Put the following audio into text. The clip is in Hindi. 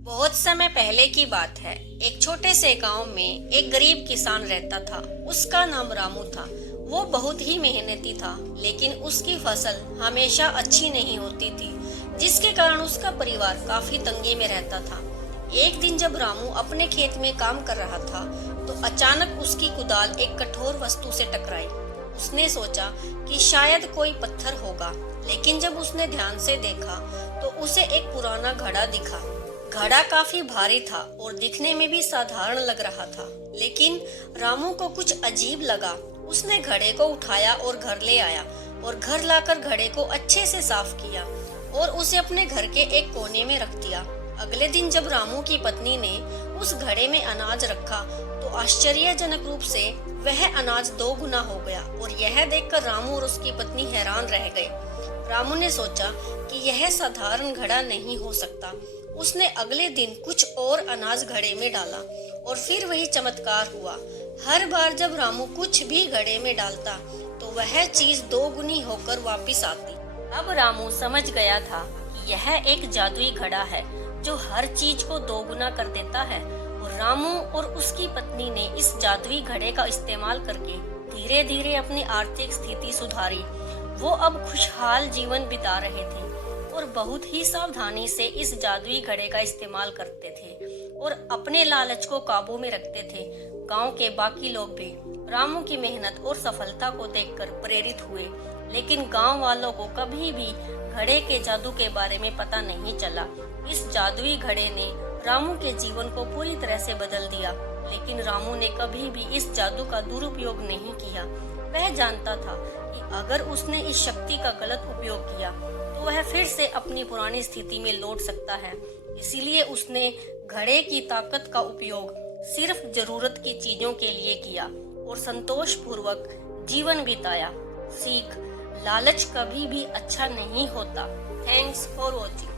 बहुत समय पहले की बात है। एक छोटे से गांव में एक गरीब किसान रहता था। उसका नाम रामू था। वो बहुत ही मेहनती था, लेकिन उसकी फसल हमेशा अच्छी नहीं होती थी, जिसके कारण उसका परिवार काफी तंगी में रहता था। एक दिन जब रामू अपने खेत में काम कर रहा था, तो अचानक उसकी कुदाल एक कठोर वस्तु से टकराई। उसने सोचा कि शायद कोई पत्थर होगा, लेकिन जब उसने ध्यान से देखा तो उसे एक पुराना घड़ा दिखा। घड़ा काफी भारी था और दिखने में भी साधारण लग रहा था, लेकिन रामू को कुछ अजीब लगा। उसने घड़े को उठाया और घर ले आया और घर लाकर घड़े को अच्छे से साफ किया और उसे अपने घर के एक कोने में रख दिया। अगले दिन जब रामू की पत्नी ने उस घड़े में अनाज रखा, तो आश्चर्यजनक रूप से वह अनाज 2 गुना हो गया और यह देखकर रामू और उसकी पत्नी हैरान रह गए। रामू ने सोचा कि यह साधारण घड़ा नहीं हो सकता। उसने अगले दिन कुछ और अनाज घड़े में डाला और फिर वही चमत्कार हुआ। हर बार जब रामू कुछ भी घड़े में डालता, तो वह चीज 2 गुनी होकर वापिस आती। अब रामू समझ गया था कि यह एक जादुई घड़ा है जो हर चीज को 2 गुना कर देता है। और रामू और उसकी पत्नी ने इस जादुई घड़े का इस्तेमाल करके धीरे धीरे अपनी आर्थिक स्थिति सुधारी। वो अब खुशहाल जीवन बिता रहे थे और बहुत ही सावधानी से इस जादुई घड़े का इस्तेमाल करते थे और अपने लालच को काबू में रखते थे। गांव के बाकी लोग भी रामू की मेहनत और सफलता को देखकर प्रेरित हुए, लेकिन गांव वालों को कभी भी घड़े के जादू के बारे में पता नहीं चला। इस जादुई घड़े ने रामू के जीवन को पूरी तरह से बदल दिया, लेकिन रामू ने कभी भी इस जादू का दुरुपयोग नहीं किया। वह जानता था कि अगर उसने इस शक्ति का गलत उपयोग किया, तो वह फिर से अपनी पुरानी स्थिति में लौट सकता है। इसीलिए उसने घड़े की ताकत का उपयोग सिर्फ जरूरत की चीजों के लिए किया और संतोष पूर्वक जीवन बिताया। सीख: लालच कभी भी अच्छा नहीं होता। Thanks for watching.